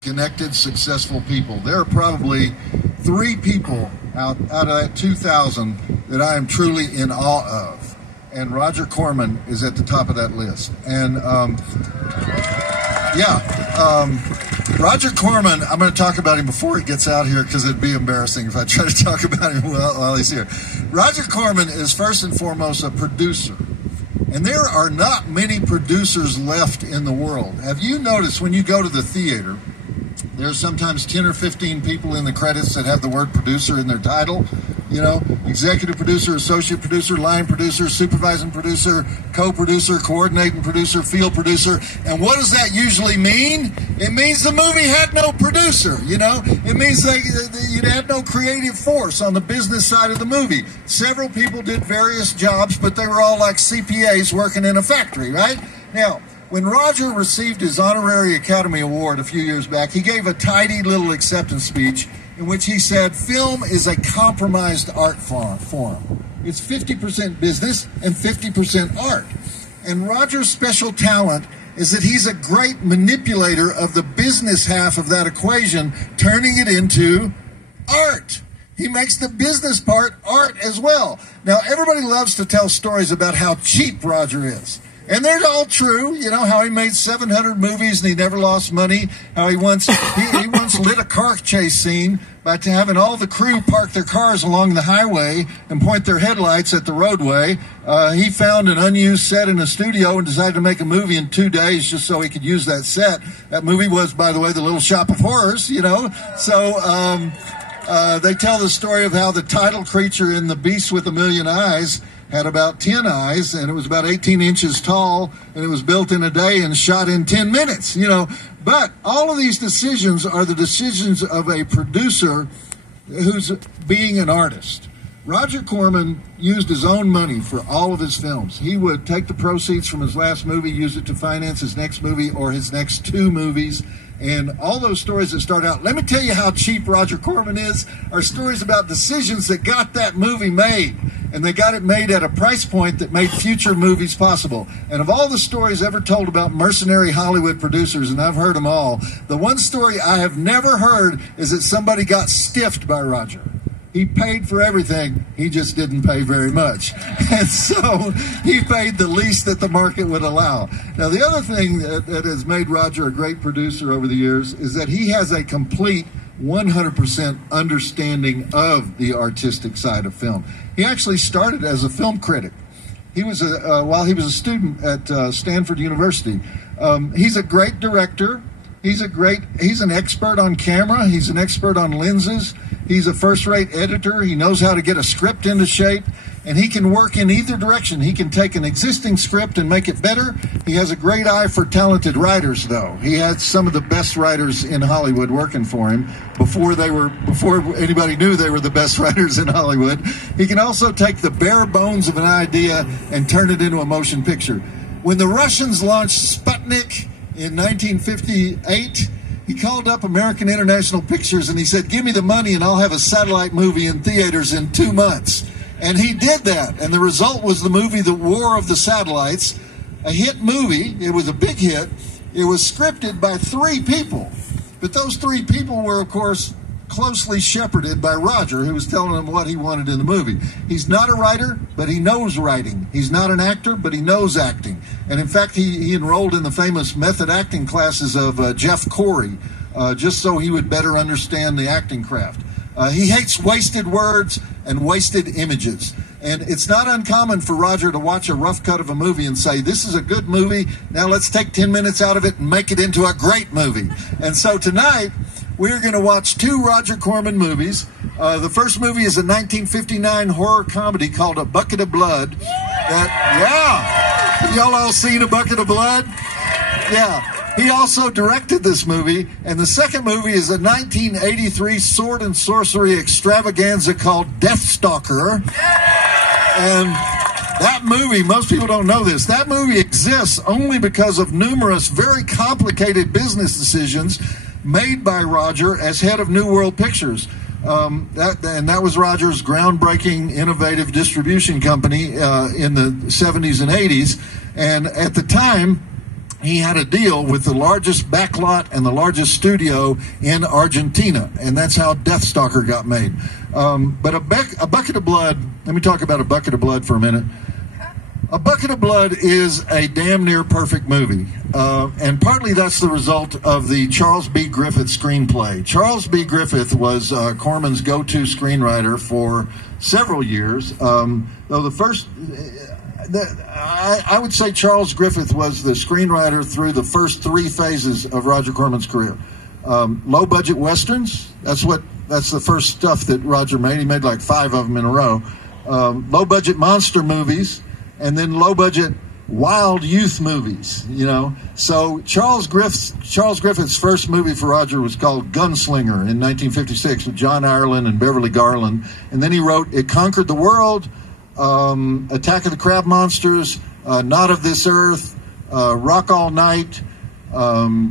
connected, successful people. There are probably 3 people out of that 2,000 that I am truly in awe of. And Roger Corman is at the top of that list. And Roger Corman, I'm going to talk about him before he gets out here because it'd be embarrassing if I try to talk about him while he's here. Roger Corman is first and foremost a producer. And there are not many producers left in the world. Have you noticed when you go to the theater, there's sometimes 10 or 15 people in the credits that have the word producer in their title? You know, executive producer, associate producer, line producer, supervising producer, co-producer, coordinating producer, field producer. And what does that usually mean? It means the movie had no producer, you know? It means you had no creative force on the business side of the movie. Several people did various jobs, but they were all like CPAs working in a factory, right? Now, when Roger received his honorary Academy Award a few years back, he gave a tidy little acceptance speech in which he said, film is a compromised art form. It's 50% business and 50% art. And Roger's special talent is that he's a great manipulator of the business half of that equation, turning it into art. He makes the business part art as well. Now, everybody loves to tell stories about how cheap Roger is. And they're all true, you know, how he made 700 movies and he never lost money, how he once lit a car chase scene by having all the crew park their cars along the highway and point their headlights at the roadway. He found an unused set in a studio and decided to make a movie in 2 days just so he could use that set. That movie was, by the way, The Little Shop of Horrors, you know. So they tell the story of how the title creature in The Beast with a Million Eyes had about 10 eyes, and it was about 18 inches tall, and it was built in a day and shot in 10 minutes, you know. But all of these decisions are the decisions of a producer who's being an artist. Roger Corman used his own money for all of his films. He would take the proceeds from his last movie, use it to finance his next movie or his next 2 movies. And all those stories that start out, let me tell you how cheap Roger Corman is, are stories about decisions that got that movie made. And they got it made at a price point that made future movies possible. And of all the stories ever told about mercenary Hollywood producers, and I've heard them all, the one story I have never heard is that somebody got stiffed by Roger. He paid for everything, he just didn't pay very much. And so he paid the least that the market would allow. Now, the other thing that has made Roger a great producer over the years is that he has a complete 100% understanding of the artistic side of film. He actually started as a film critic. He was while he was a student at Stanford University. He's a great director. He's an expert on camera. He's an expert on lenses. He's a first-rate editor. He knows how to get a script into shape, and he can work in either direction. He can take an existing script and make it better. He has a great eye for talented writers, though. He had some of the best writers in Hollywood working for him before anybody knew they were the best writers in Hollywood. He can also take the bare bones of an idea and turn it into a motion picture. When the Russians launched Sputnik in 1958, he called up American International Pictures and he said, give me the money and I'll have a satellite movie in theaters in 2 months. And he did that. And the result was the movie The War of the Satellites, a hit movie. It was a big hit. It was scripted by 3 people. But those 3 people were, of course, closely shepherded by Roger, who was telling him what he wanted in the movie. He's not a writer, but he knows writing. He's not an actor, but he knows acting. And in fact, he enrolled in the famous method acting classes of Jeff Corey, just so he would better understand the acting craft. He hates wasted words and wasted images. And it's not uncommon for Roger to watch a rough cut of a movie and say, this is a good movie, now let's take 10 minutes out of it and make it into a great movie. And so tonight, we're going to watch 2 Roger Corman movies. The first movie is a 1959 horror comedy called A Bucket of Blood. Have y'all all seen A Bucket of Blood? Yeah. He also directed this movie. And the second movie is a 1983 sword and sorcery extravaganza called Deathstalker. And that movie, most people don't know this, that movie exists only because of numerous very complicated business decisions made by Roger as head of New World Pictures. That was Roger's groundbreaking, innovative distribution company in the 70s and 80s. And at the time, he had a deal with the largest backlot and the largest studio in Argentina, and that's how Deathstalker got made. But a Bucket of Blood, let me talk about A Bucket of Blood for a minute. A Bucket of Blood is a damn near perfect movie, and partly that's the result of the Charles B. Griffith screenplay. Charles B. Griffith was Corman's go-to screenwriter for several years, though the first... I would say Charles Griffith was the screenwriter through the first 3 phases of Roger Corman's career. Low-budget westerns, that's the first stuff that Roger made. He made like 5 of them in a row. Low-budget monster movies, and then low-budget wild youth movies, you know. So Charles Griffith's first movie for Roger was called Gunslinger in 1956 with John Ireland and Beverly Garland. And then he wrote It Conquered the World, Attack of the Crab Monsters, Not of This Earth, Rock All Night,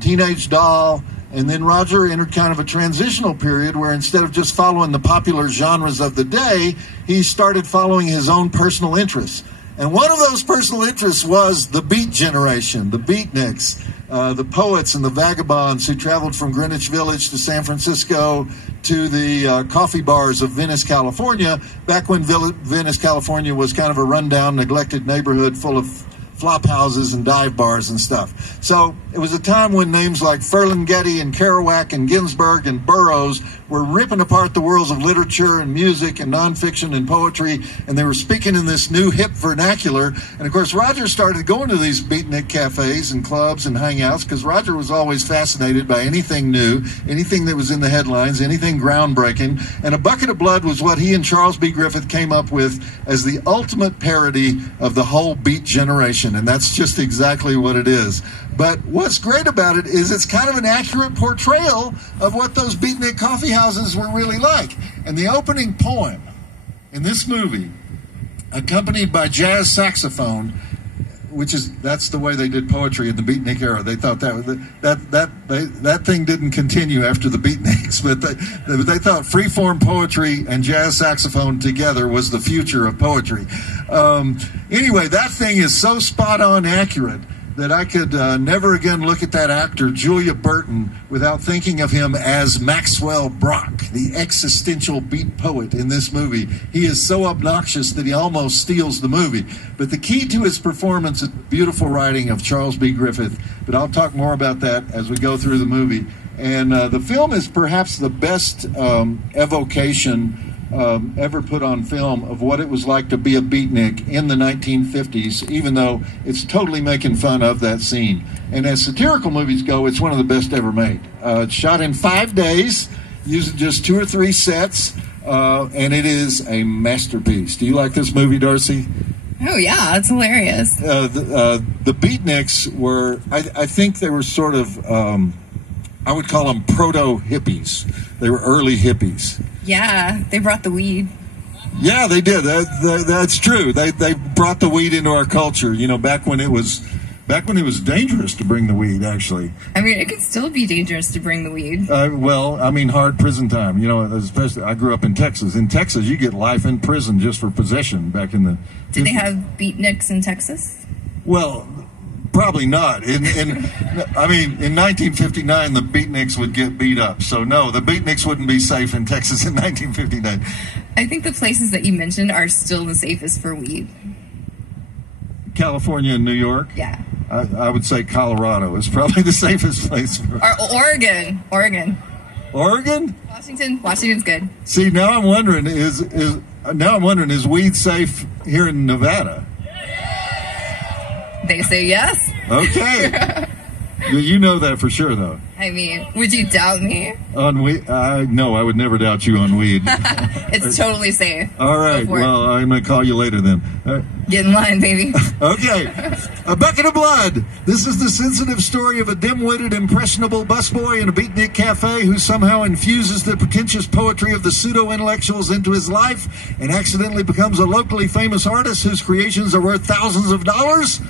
Teenage Doll, and then Roger entered kind of a transitional period where instead of just following the popular genres of the day, he started following his own personal interests. And one of those personal interests was the Beat generation, the Beatniks, the poets and the vagabonds who traveled from Greenwich Village to San Francisco to the coffee bars of Venice, California, back when Venice, California was kind of a rundown, neglected neighborhood full of flop houses and dive bars and stuff. So it was a time when names like Ferlinghetti and Kerouac and Ginsberg and Burroughs were ripping apart the worlds of literature and music and nonfiction and poetry, and they were speaking in this new hip vernacular. And of course Roger started going to these beatnik cafes and clubs and hangouts because Roger was always fascinated by anything new, anything that was in the headlines, anything groundbreaking. And A Bucket of Blood was what he and Charles B. Griffith came up with as the ultimate parody of the whole beat generation, and that's just exactly what it is. But what's great about it is it's kind of an accurate portrayal of what those beatnik coffee houses were really like. And the opening poem in this movie, accompanied by jazz saxophone, that's the way they did poetry in the beatnik era. They thought that thing didn't continue after the beatniks, but they thought freeform poetry and jazz saxophone together was the future of poetry. Anyway, that thing is so spot on accurate that I could never again look at that actor, Julia Burton, without thinking of him as Maxwell Brock, the existential beat poet in this movie. He is so obnoxious that he almost steals the movie. But the key to his performance is beautiful writing of Charles B. Griffith. But I'll talk more about that as we go through the movie. And the film is perhaps the best evocation ever put on film of what it was like to be a beatnik in the 1950s, even though it's totally making fun of that scene. And as satirical movies go, it's one of the best ever made. It's shot in 5 days, using just 2 or 3 sets, and it is a masterpiece. Do you like this movie, Darcy? Oh, yeah, it's hilarious. The beatniks were, I think they were sort of, I would call them proto-hippies. They were early hippies. Yeah, they brought the weed. Yeah, they did. That's true. They brought the weed into our culture. You know, back when it was dangerous to bring the weed. Actually, I mean, it could still be dangerous to bring the weed. Well, I mean, hard prison time. You know, especially I grew up in Texas. In Texas, you get life in prison just for possession. Back in the did they have beatniks in Texas? Well, probably not. I mean, in 1959, the beatniks would get beat up. So, no, the beatniks wouldn't be safe in Texas in 1959. I think the places that you mentioned are still the safest for weed. California and New York? Yeah. I would say Colorado is probably the safest place. Or Oregon. Oregon? Washington's good. See, now I'm wondering, is weed safe here in Nevada? They say yes. Okay. You know that for sure, though. I mean, would you doubt me? On weed? No, I would never doubt you on weed. It's totally safe. All right. Well, I'm going to call you later then. Get in line, baby. Okay. A Bucket of Blood. This is the sensitive story of a dim-witted, impressionable busboy in a beatnik cafe who somehow infuses the pretentious poetry of the pseudo-intellectuals into his life and accidentally becomes a locally famous artist whose creations are worth thousands of dollars.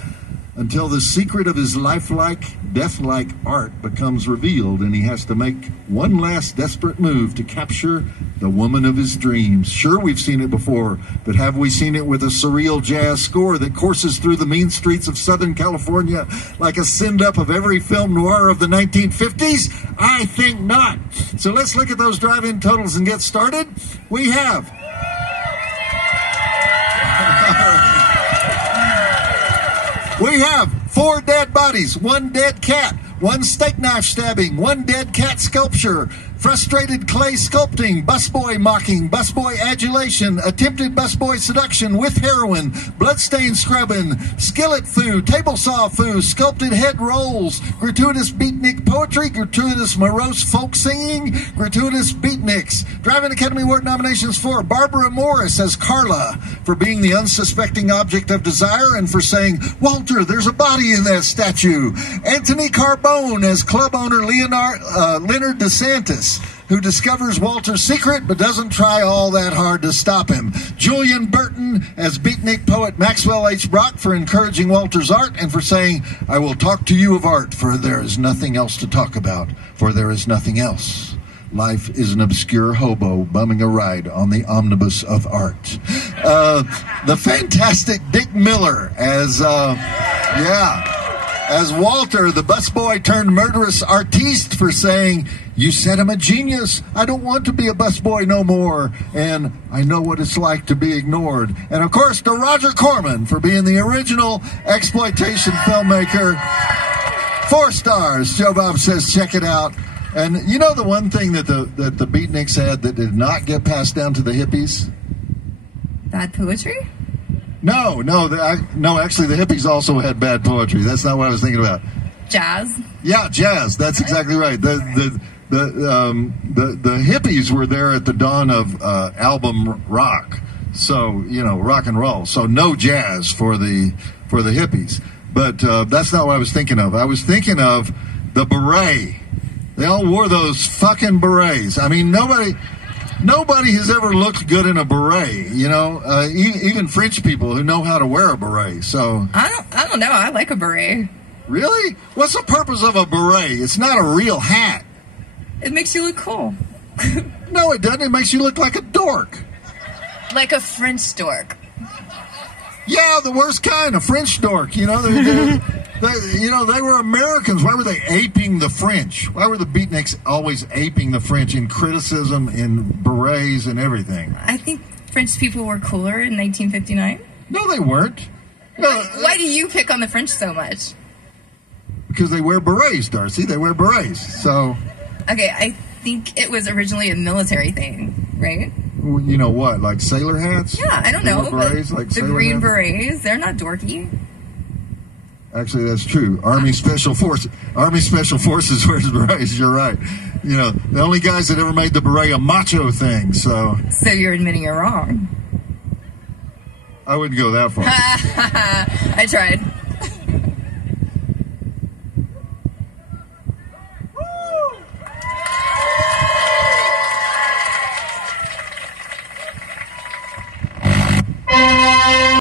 until the secret of his lifelike, deathlike art becomes revealed, and he has to make one last desperate move to capture the woman of his dreams. Sure, we've seen it before, but have we seen it with a surreal jazz score that courses through the mean streets of Southern California like a send-up of every film noir of the 1950s? I think not. So let's look at those drive-in totals and get started. We have... We have 4 dead bodies, 1 dead cat, 1 steak knife stabbing, 1 dead cat sculpture, frustrated clay sculpting, busboy mocking, busboy adulation, attempted busboy seduction with heroin, bloodstain scrubbing, skillet foo, table saw foo, sculpted head rolls, gratuitous beatnik poetry, gratuitous morose folk singing, gratuitous beatniks. Drive-In Academy Award nominations for Barbara Morris as Carla for being the unsuspecting object of desire and for saying, "Walter, there's a body in that statue." Anthony Carbone as club owner Leonard DeSantis, who discovers Walter's secret but doesn't try all that hard to stop him. Julian Burton as beatnik poet Maxwell H. Brock for encouraging Walter's art and for saying, "I will talk to you of art, for there is nothing else to talk about, for there is nothing else. Life is an obscure hobo bumming a ride on the omnibus of art." The fantastic Dick Miller as Walter, the busboy turned murderous artiste, for saying, "You said I'm a genius. I don't want to be a busboy no more. And I know what it's like to be ignored." And of course, to Roger Corman for being the original exploitation filmmaker. 4 stars. Joe Bob says, check it out. And you know the one thing that the beatniks had that did not get passed down to the hippies? Bad poetry? No, actually the hippies also had bad poetry. That's not what I was thinking about. Jazz? Yeah, jazz. That's exactly right. The hippies were there at the dawn of album rock. So, rock and roll. So no jazz for the hippies. But that's not what I was thinking of. I was thinking of the beret. They all wore those fucking berets. I mean, nobody has ever looked good in a beret, even French people who know how to wear a beret. So I don't know. I like a beret. Really? What's the purpose of a beret? It's not a real hat. It makes you look cool. No, it doesn't. It makes you look like a dork. Like a French dork. Yeah, the worst kind, a French dork. They were Americans. Why were they aping the French? Why were the beatniks always aping the French in criticism, in berets, and everything? I think French people were cooler in 1959. No, they weren't. No, why do you pick on the French so much? Because they wear berets, Darcy. They wear berets. So. Okay, I think it was originally a military thing, right? You know what, like sailor hats? Yeah, I don't know. Berets, like the green berets, they're not dorky. Actually, that's true. Army Special Forces wears berets. You're right. The only guys that ever made the beret a macho thing. So you're admitting you're wrong. I wouldn't go that far. I tried.